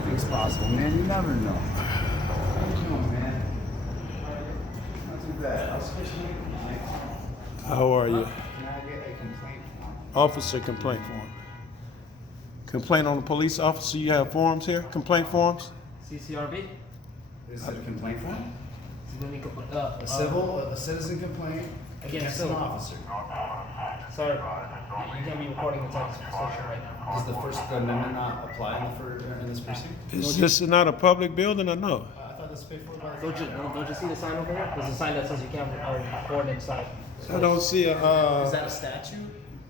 anything's possible, man. You never know. How you doing, man? Not too bad. I was fishing tonight. How are you? Can I get a complaint form? Officer complaint form. Complaint on the police officer. You have forms here? Complaint forms? CCRB? Is it a complaint form? A A citizen complaint against an officer. Sir, you can't be recording inside this station right now. Does the First Amendment not apply in this precinct? Is this not a public building or no? I thought this was paid for by the Don't you see the sign over here? There's a sign that says you can't record inside. I don't see a, Is that a statute?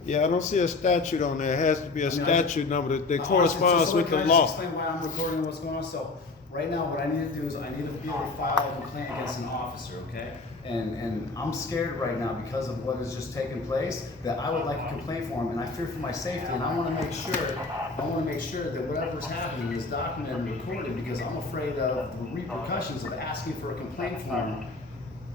yeah, I don't see a statute on there. It has to be a statute number that corresponds with the Can I law. just explain why I'm recording what's going on? So, right now, what I need to do is I need to be able to file a complaint against an officer, okay? And I'm scared right now because of what has just taken place, that I would like a complaint form, and I fear for my safety, and I wanna make sure that whatever's happening is documented and recorded, because I'm afraid of the repercussions of asking for a complaint form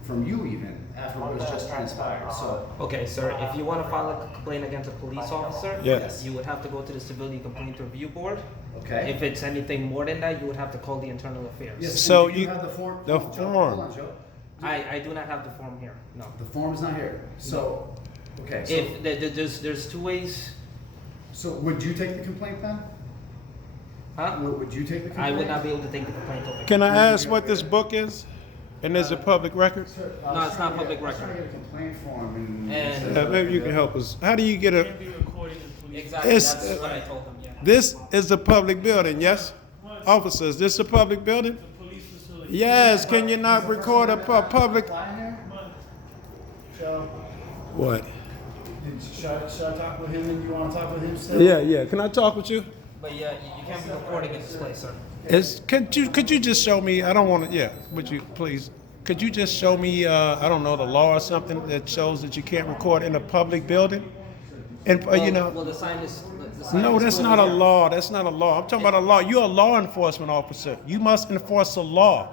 from you even, after what has just transpired, so. Okay, sir, if you want to file a complaint against a police officer, Yes. you would have to go to the Civilian Complaint Review Board. Okay? If it's anything more than that, you would have to call the Internal Affairs. Yes, So do you- have the form? the Hold on, Joe. form. Hold on, Joe. I do not have the form here, no. The form is not here, so, okay, so. If, there's two ways, So would you take the complaint then? huh? Would you take the I complaint? would not be able to take the complaint over. Can I ask what this book is? And is it public record? Sir, No, it's not public I was trying to record. get a complaint form and. And- Maybe you can help us. How do you get a, Exactly, It's- that's what I told him, yeah. this is a public building, yes? Officers, this a public building? Yes, can you not record a public? Fly here? Joe, What? should I talk with him and you wanna talk with him still? Yeah. Can I talk with you? But yeah, you can't be recording in this place, sir. Could you just show me, I don't want to, yeah, would you please? Could you just show me, I don't know, the law or something that shows that you can't record in a public building? And, you know, Well, the sign is. the sign no, is that's over not a here. law. That's not a law. I'm talking about a law. You're a law enforcement officer. You must enforce a law.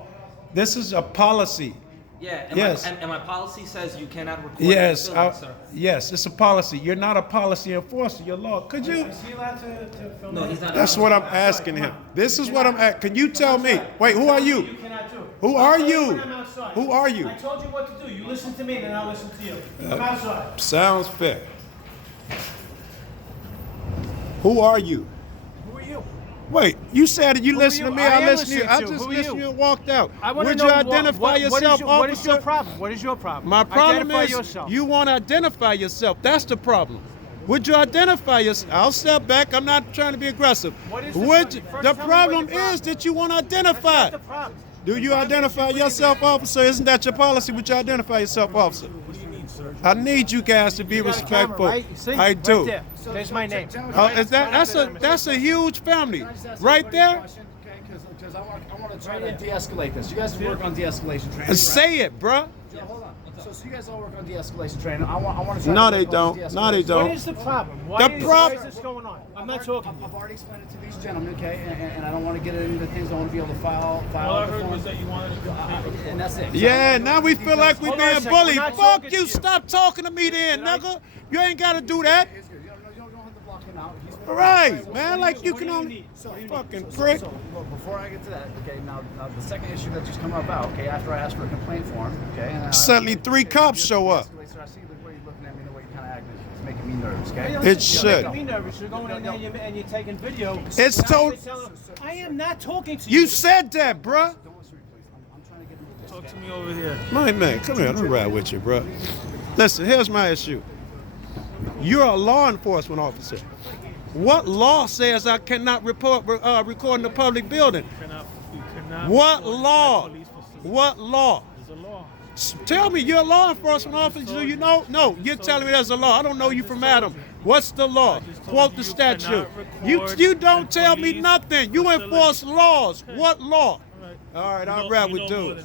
This is a policy. Yeah, Yes. and my policy says you cannot record Yes, in the building, sir. yes, it's a policy. You're not a policy enforcer. You're law. Could you? Is he allowed to film No, it? he's not. That's what I'm asking him. This is what I'm at. Can you tell me? Wait, who are You you? cannot do it. Who I'll are tell you? when I'm outside. Who are you? I told you what to do. You listen to me, then I'll listen to you. I'm outside. Sounds fair. Who are you? Who are you? Wait, you said you Who listen are to you? me. I I am listened to you. I listening to you. just Who are listened to you? you and walked out. I want Would to you know identify yourself, what is your officer? problem? What is your problem? My problem Identify is yourself. you want to identify yourself. That's the problem. Would you identify yourself? I'll step back. I'm not trying to be aggressive. What is the Would problem? you- First the tell me what problem your problem is that you want to That's identify. not the problem. Do you identify yourself, officer? Isn't that your policy? Would you identify yourself, officer? What do you need, sir? I need you guys to be You got a camera, respectful. right? You see? I Right do. there. There's my name. That's a huge family, Can I just ask right everybody a there. question? Okay, because I want to try to de-escalate this. You guys work on de-escalation training, right? Say it, bruh. Yeah, hold on. So you guys all work on de-escalation training. I want to try No, to they make all don't. this No, they de-escalation. don't. What is the problem? The Why prob- is this going on? I'm not talking. I've already explained it to these gentlemen, okay, and I don't want to get into things. I want to be able to file. All I the heard form. was that you wanted to And that's it. Yeah, now we feel like we Hold on a being second, we're bullied. not Fuck talking to you. you. Stop talking to me then, nigga. You ain't got to do that. It's good. You don't have to block him out. He's Right, man. Like you What can do you only need? fucking prick. So, look, before I get to that, okay, now the second issue that just come about, okay, after I asked for a complaint form, okay, and Suddenly 3 cops show up. So I see the way you're looking at me, the way you kind of acting, it's making me nervous, okay? It You're should. making me nervous. You're going in there and you're taking video. It's Without to- telling- I am not talking to you. You said that, bruh. Don't listen to me, please. I'm trying to get into this. Talk to me over here. My man, come here. Let me ride with you, bruh. Listen, here's my issue. You're a law enforcement officer. What law says I cannot record in a public building? You cannot What record law? police facility. What law? There's a law. Tell me, you're a law enforcement officer. Do you know? No, you're telling me there's a law. I don't know you from Adam. What's the law? Quote the statute. You don't tell me nothing. You enforce laws. What law? All right, I'll rap with dudes.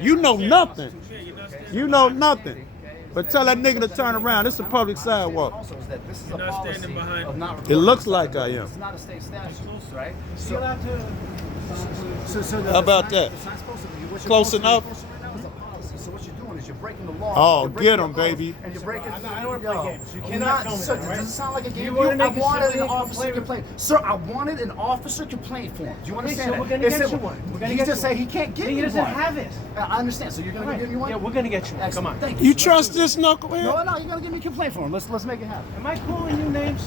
You know nothing. You know nothing. But tell that nigga to turn around. It's a public sidewalk. Also, is that this is You're a not policy standing behind- of not It recording. looks like I am. It's not a state statute, right? Is he allowed to? So How about that? The sign's supposed to be, what you're Close supposed to be enough? enforcing right now is a policy. So what you're doing is You're breaking the law. Oh, You're breaking get the 'em, oath, baby. And you're breaking. I don't want to play games. You I'm cannot not, film sir, it, right? does it sound like a game? You wanna make I a wanted an civilian officer complaint? complaint. Sir, I wanted an officer complaint form. Do you understand so that? we're gonna It get said- you one. We're gonna he get just you said one. he can't get He me doesn't one. have it. I understand. So you're gonna Right. give me one? Yeah, we're gonna get you one. Come on. Thank You sir. trust this knucklehead? No, you're gonna give me a complaint form. Let's make it happen. Am I calling you names?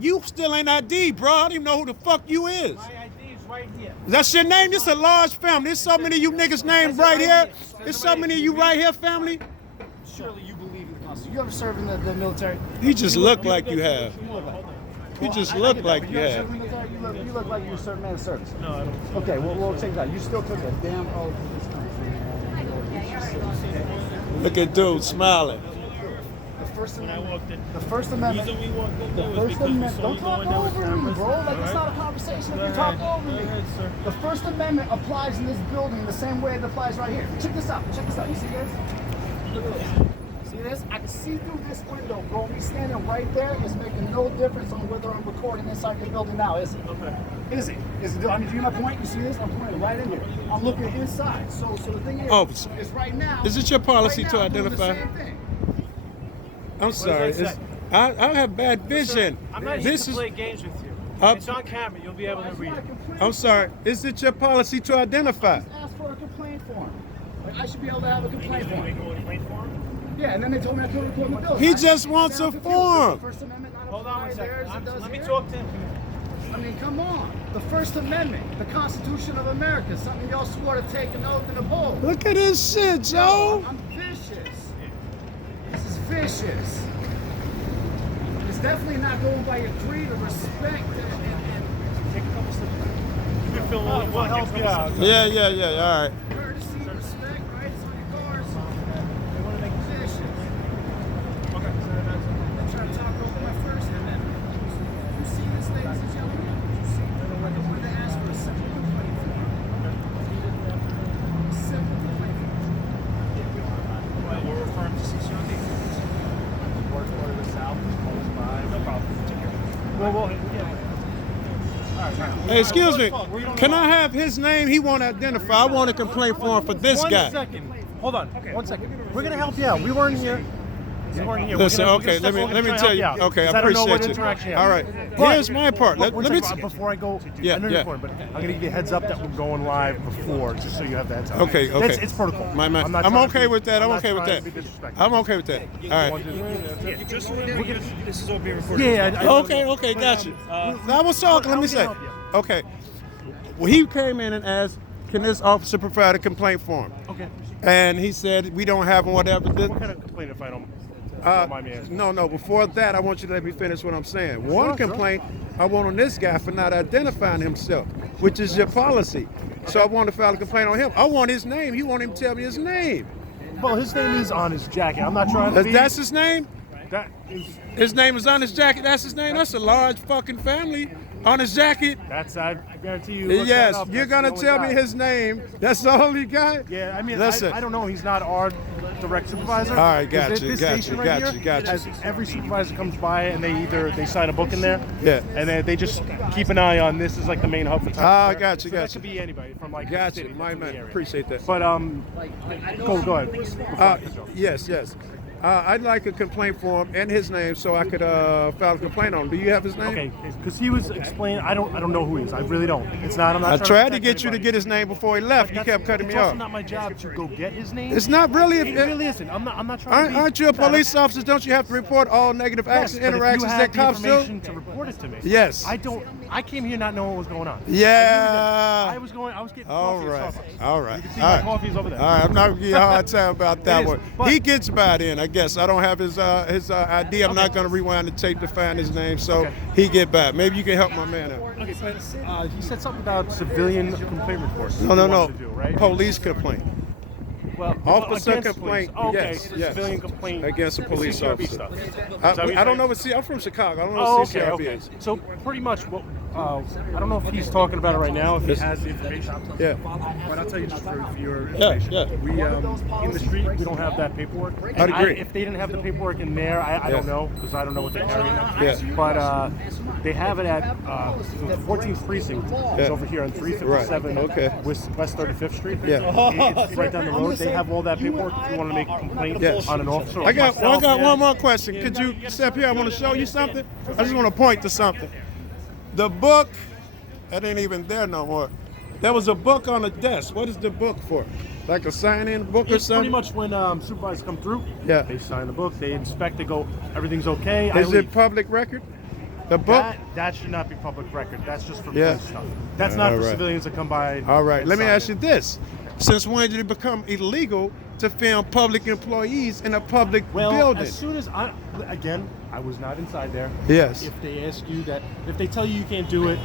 You still ain't ID, bro. I don't even know who the fuck you is. My ID is right here. That's your name? This a large family. There's so many of you niggas named right here. There's so many of you right here, family. Surely you believe in the Constitution. You ever served in the military? You just look like you have. You just look like you ever have. served in the military? You look like you're a certain man of service. No, I don't. Okay, well, check it out. You still took a damn oath to this country. Look at dude smiling. The First When I Amendment. walked in, The First the Amendment. reason we walked in The there was First because we Amendment. saw Don't you talk going there with over me, cameras. bro. Like it's All not right? a conversation if Go you talk ahead. over Go me. ahead, sir. The First Amendment applies in this building the same way it applies right here. Check this out. Check this out. You see this? Look at this. See this? I can see through this window, bro. Me standing right there is making no difference on whether I'm recording inside the building now, is it? Okay. Is it? Is it? I mean, do you get my point? You see this? I'm pointing right in here. I'm looking inside. So the thing is, Officer, is right now. is it your policy right to now, I'm doing the identify? same thing. I'm sorry. does that It's- I have bad vision. I'm not here This to is. play games with you. Up- It's on camera. You'll be able to read it. I'm sorry. Is it your policy to identify? Ask for a complaint form. Like, I should be able to have a complaint form. Wait for him. Yeah, and then they told me I couldn't record in the building. He I- just wants now a I'm confused. form. The First Amendment not Hold on apply one there second. as it does Let me here? talk to him. I mean, come on. The First Amendment, the Constitution of America, something y'all swore to take an oath and uphold. Look at this shit, Joe. I'm vicious. This is vicious. It's definitely not going by your creed of respect and Take a couple steps. You can film what you want. Help you out. Yeah. All right. courtesy, respect, right? It's on your cards. They want to make vicious. Okay. They're trying to talk over my First Amendment. You see this, ladies and gentlemen? You see? I wanted to ask for a simple complaint form. Simple complaint form. Well, we're referring to CCRD. Work for the South, close by. No problem. Take care. Well, yeah. Hey, excuse me. Can I have his name? He won't identify. I want a complaint form for this One guy. second. Hold on. 1 second. We're gonna help you out. We weren't here. We weren't here. Listen, We're gonna okay, step let over me and try tell to you. help Okay, I 'Cause don't know what appreciate you. interaction you have. All right, But- here's my part. One Let me. second, before I go, Yeah, I know yeah. you're recording, but I'm gonna give you a heads up that we're going live before, just so you have that heads up. Okay, okay. It's protocol. My man, not I'm trying to okay be- with that. I'm not okay with trying that. to be disrespectful. I'm okay with that. All right. Just remember, this is all being recorded. Yeah. Okay, got you. I was talking. Let me say. Okay. Well, he came in and asked, "Can this officer provide a complaint form?" Okay. And he said, "We don't have one, whatever." What kind of complaint if I don't mind me asking? No. Before that, I want you to let me finish what I'm saying. One Sure. complaint I want on this guy for not identifying himself, which is your policy. So I want to file a complaint on him. I want his name. You want him to tell me his name. Well, his name is on his jacket. I'm not trying to be. That's his name? That is. His name is on his jacket. That's his name. That's a large fucking family on his jacket. That's. I guarantee you. look that Yes, up, you're that's gonna the only tell guy. me his name. That's the only guy. Yeah, I mean, Listen. I don't know. He's not our direct supervisor. All right, got This- you, this got station you, right got here you, got you. has every supervisor comes by and they sign a book in there. Yeah. And they just keep an eye on this is like the main hub for Times Ah, Square. got you, So got that could be anybody from like the Got city, you, that's my in the man. area. Appreciate that. But go ahead. Yes. I'd like a complaint form and his name so I could file a complaint on him. Do you have his name? Okay, because he was explaining. I don't know who he is. I really don't. It's not. I'm not. I trying tried to protect get you to anybody. get his name before he left. You That's- kept cutting me It's also off. not my job to go get his name. It's not really. It really isn't. I'm not trying to be. Aren't you a police officer? Don't you have to report all negative Yes, acts and but if you interactions have that the cops do? information to report it to me. Yes. I don't. I came here not knowing what was going on. Yeah. I was getting All coffee at right. Starbucks. All right. You can see All my right. coffee's over there. All right. I'm not gonna give you a hard time about that It is, one. but- He gets by then, I guess. I don't have his ID. I'm not gonna rewind the tape to find his name, so Okay. he get by. Maybe you can help my man out. Okay, but he said something about civilian complaint reports. No. He wanted to do, right? Police complaint. Well, Officer against complaint, police. Okay, yes, so yes. civilian complaint Against a police CCRB officer. stuff. Is that what I you're don't saying? know what. I'm from Chicago. I don't know Oh, what okay, CCRB okay. is. So pretty much what I don't know if he's talking about it right now, if he has the information. Yeah. But I'll tell you just for your Yeah, information. yeah. We, in the street, we don't have that paperwork. I'd agree. If they didn't have the paperwork in there, I don't know, because I don't know what they're carrying. Yeah. But they have it at the 14th precinct. It's over here on 357 Right. Okay. West 35th Street. Yeah. It's right down the road. They have all that paperwork. If you want to make a complaint Yes. on an officer. I got myself, one more question. Could you step here? I want to show you something. I just want to point to something. The book, that ain't even there no more. There was a book on the desk. What is the book for? Like a sign-in book or It's pretty something? much when supervisors come through. Yeah. They sign the book. They inspect. They go, everything's okay. I Is leave. it public record? The book? That should not be public record. That's just for Yeah. police stuff. That's not All for right. civilians to come by. All right, and let me sign ask you it. this. Since when did it become illegal to film public employees in a public Well, building? as soon as I was not inside there. Yes. If they ask you that, if they tell you can't do it,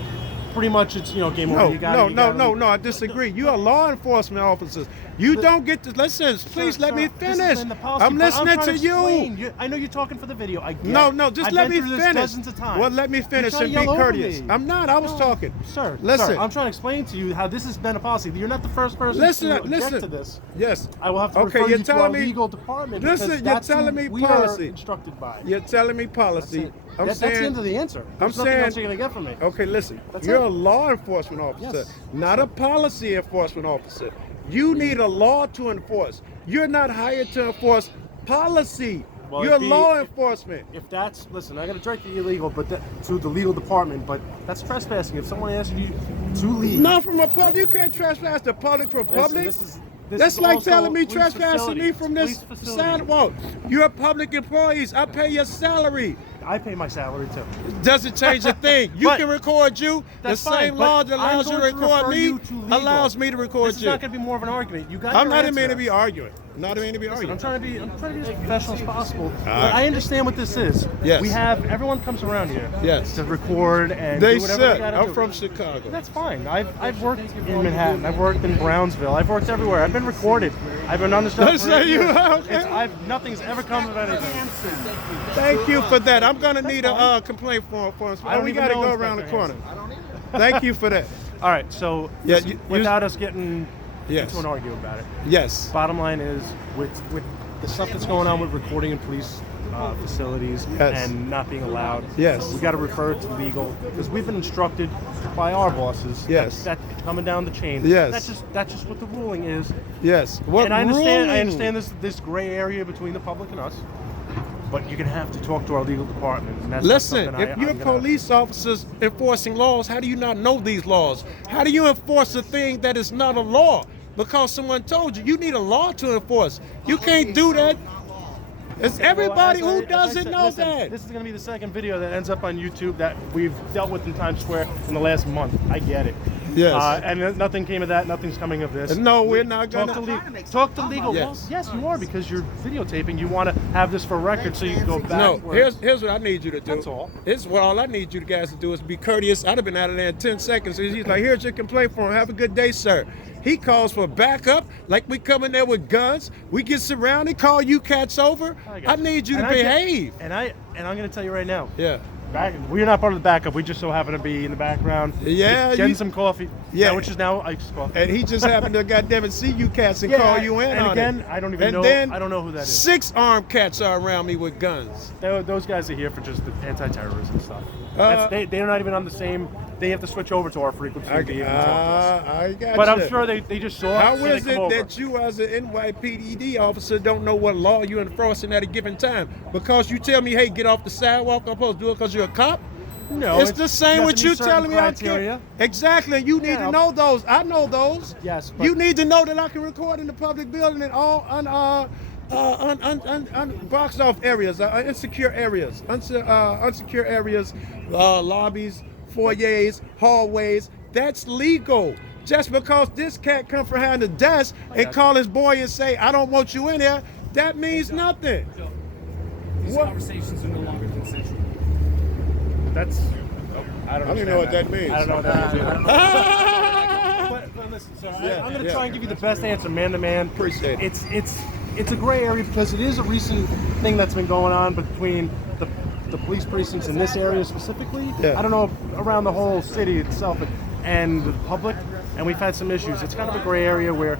pretty much it's game over. No, You gotta, no, I disagree. You are law enforcement officers. You don't get to, listen, please let me This has finish. been the policy, I'm but listening trying to explain. you. I know you're talking for the video. I get No, it. just I've let been me through this finish. dozens of times. Well, let me finish You're and trying be to yell over courteous. me. I'm not, I was talking. Sir, Listen. I'm trying to explain to you how this has been a policy. You're not the first person to object to this. Yes. I will have to Okay, refer you're you to our telling me. legal department. Listen, because you're that's who telling me we policy. are instructed by. You're telling me policy. That's it. I'm That's saying. the end of the answer. I'm There's nothing saying. else you're gonna get from me. Okay, listen. That's You're it. a law enforcement officer, Yes. not a policy enforcement officer. You need a law to enforce. You're not hired to enforce policy. Well, You're it'd be- law enforcement. If that's listen, I got to direct you illegal, but to the legal department. But that's trespassing. If someone asks you to leave, Not from a public. You can't trespass the public from listen, public. this That's is like also telling me police trespassing me facility. from this Police facility. sidewalk. You're public employees. I pay your salary. I pay my salary too. Doesn't change a thing. You But- can record you. The That's same fine, law but that allows I'm you to going to record refer me you to legal. allows me to record This is you. not going to be more of an argument. You got I'm your not answer. mean to be arguing. Not mean to be Listen, arguing. I'm trying to be as professional as possible. But right. I understand what this is. Yes. We have everyone comes around here. Yes. To record and They do whatever said they gotta I'm do. from Chicago. That's fine. I've worked in Manhattan. I've worked in Brownsville. I've worked everywhere. I've been recorded. I've been on the show. That's for not 8 you, years. okay. Nothing's ever come of anything. Thank you for that. I'm gonna need a fine. complaint form for us. I don't We even gotta know go around the Inspector corner. Thank you for that. All right. So Yeah, listen, you- without us getting Yes. into an argument about it, Yes. bottom line is with the stuff that's going on with recording in police facilities Yes. and not being allowed. Yes. We got to refer it to legal because we've been instructed by our bosses. Yes. That coming down the chain. Yes. That's just what the ruling is. Yes. What And I understand. I ruling? understand this gray area between the public and us. But you're gonna have to talk to our legal department. And that's not Listen, something if you're I'm gonna- police officers enforcing laws, how do you not know these laws? How do you enforce a thing that is not a law? Because someone told you, you need a law to enforce. You can't do that. It's everybody Well, who as I doesn't said, know listen, that. This is going to be the second video that ends up on YouTube that we've dealt with in Times Square in the last month. I get it. Yes. And nothing came of that. Nothing's coming of this. No, we're not Talk gonna. to talk to legal. Yes. Well, yes, you are because you're videotaping. You want to have this for record so you can go back. No, here's what I need you to do. That's all. Here's what all I need you guys to do is be courteous. I'd have been out of there in 10 seconds. He's like, here's your complaint form. Have a good day, sir. He calls for backup, like we come in there with guns. We get surrounded, call you cats over. I need you to behave. And I'm going to tell you right now. Yeah. We're not part of the backup. We just so happen to be in the background. Yeah, Getting you- some coffee. Yeah. Which is now iced coffee. And he just happened to goddamn it see you cats and call you in and on again, it. I don't even And know. then I don't know who that is. 6 armed cats are around me with guns. Those guys are here for just the anti-terrorism stuff. Uh, They're not even on the same. They have to switch over to our frequency to be able to talk to us. I got But you. I'm sure they just saw How us. so they is come it over. that you, as an NYPD officer, don't know what law you're enforcing at a given time? Because you tell me, hey, get off the sidewalk, I'm supposed to do it because you're a cop? No, It's the same with you telling me I criteria. can't. Exactly, and you need Yeah. to know those. I know those. Yes, but- You need to know that I can record in the public building in all boxed off areas, insecure areas, unsecure areas, lobbies, foyers, hallways. That's legal. Just because this cat come from behind the desk and call his boy and say, I don't want you in here, that means nothing. These What? conversations are no longer consensual. That's. I don't even know what that means. I don't know what that means. either. Ah! But listen, sir, Yeah, I'm going to yeah. try and give you the best answer, man to man. Appreciate it. It's a gray area because it is a recent thing that's been going on between the the police precincts in this area specifically. Yeah. I don't know around the whole city itself and the public, and we've had some issues. It's kind of a gray area where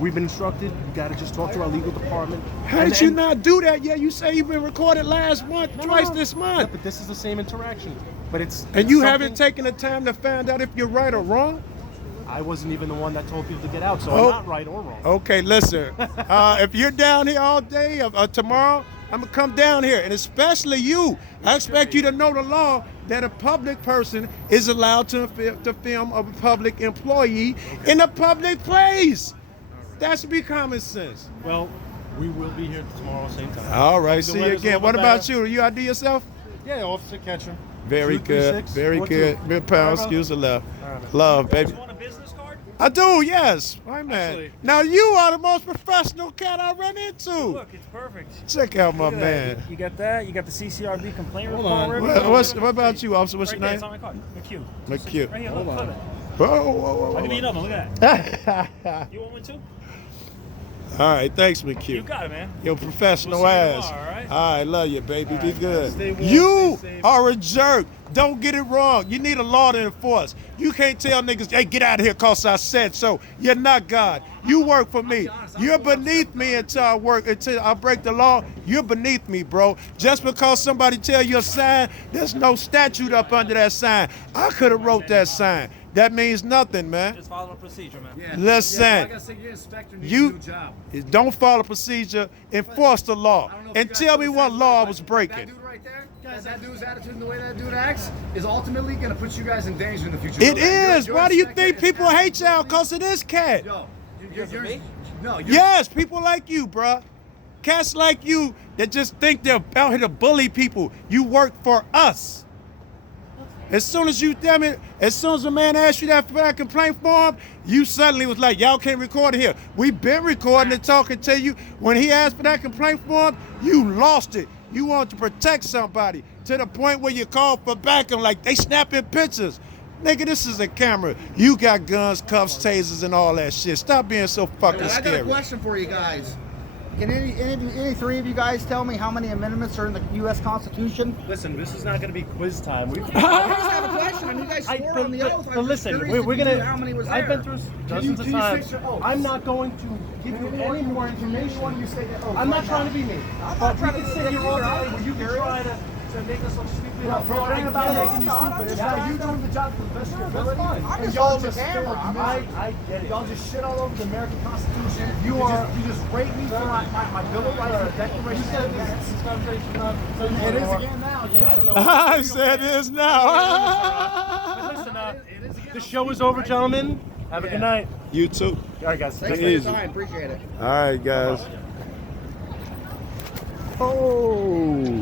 we've been instructed, you got to just talk to our legal department. How did you not do that yet? You say you've been recorded last month, twice this Yeah, month. but this is the same interaction. But it's And you something- haven't taken the time to find out if you're right or wrong? I wasn't even the one that told people to get out, so Oh. I'm not right or wrong. Okay, listen. If you're down here all day tomorrow, I'm gonna come down here, and especially you. I expect you to know the law that a public person is allowed to film a public employee in a public place. That should be common sense. Well, we will be here tomorrow, same time. All right, The see you weather's a again. little What bit about better. you? Are you ID yourself? Yeah, Officer Ketchum. Very good. 236, Very 42. good. Big pound, All right, excuse the love. All right. Love, baby. You want a business card? I do, yes. My man. Actually- Now you are the most professional cat I run into. Look, it's perfect. Check out my Look at that. man. You got that. You got the CCRB complaint Hold report. on. ready? What about you, officer? What's Right your there, it's name? on my card. McHugh. McHugh. Right here, Hold look, on. look. Whoa, I'll give you whoa, another one. Look at that. whoa. You want one too? All right, thanks, You McHugh. got it, man. Yo, professional We'll see you ass. tomorrow, all right? All right, love you, baby. Be good. Stay warm, You stay safe. are a jerk. Don't get it wrong. You need a law to enforce. You can't tell niggas, hey, get out of here because I said so. You're not God. You work for me. You're beneath me until I break the law. You're beneath me, bro. Just because somebody tell you a sign, there's no statute up under that sign. I could have wrote that sign. That means nothing, man. Just follow the procedure, man. Listen, you don't follow procedure, enforce the law, and tell me what law I was That breaking. dude right there, that dude's attitude and the way that dude acts is ultimately gonna put you guys in danger in the future. It Know that. is. Your Why do you inspector think is people hate y'all? absolutely- Cause of this cat. Yo, Because of me? No, you're, Yes, people like you, bruh. Cats like you that just think they're out here to bully people. You work for us. As soon as a man asked you that for that complaint form, you suddenly was like, y'all can't record it here. We've been recording and talking to you. When he asked for that complaint form, you lost it. You wanted to protect somebody to the point where you called for backup like they snapping pictures. Nigga, this is a camera. You got guns, cuffs, tasers, and all that shit. Stop being so fucking I got a scary. question for you guys. Can any three of you guys tell me how many amendments are in the U.S. Constitution? Listen, this is not going to be quiz time. I just have a question. I mean, you guys swore on the oath. But listen, we're going gonna. how many was there. I've been through dozens of can you times. fix your oaths? I'm not going to give you any more information. you say that. Oh, I'm not trying to be mean. I'm But not trying we to can be sit mean here all either. day where you can try to make us look stupid. Bro, it ain't about I get making you No, stupid. I'm It's just about trying you to- doing the job to the best of your ability. fine. I'm And just y'all on the just camera. I get it. Y'all just shit all over the American Constitution. You just rate me for my Bill of Rights and the Declaration of Independence. It is again now, yeah. I said this now. Listen, the show is over, gentlemen. Have a good night. You too. All right, guys. Thanks Take for it your easy. time. Appreciate it. All right, guys. Oh.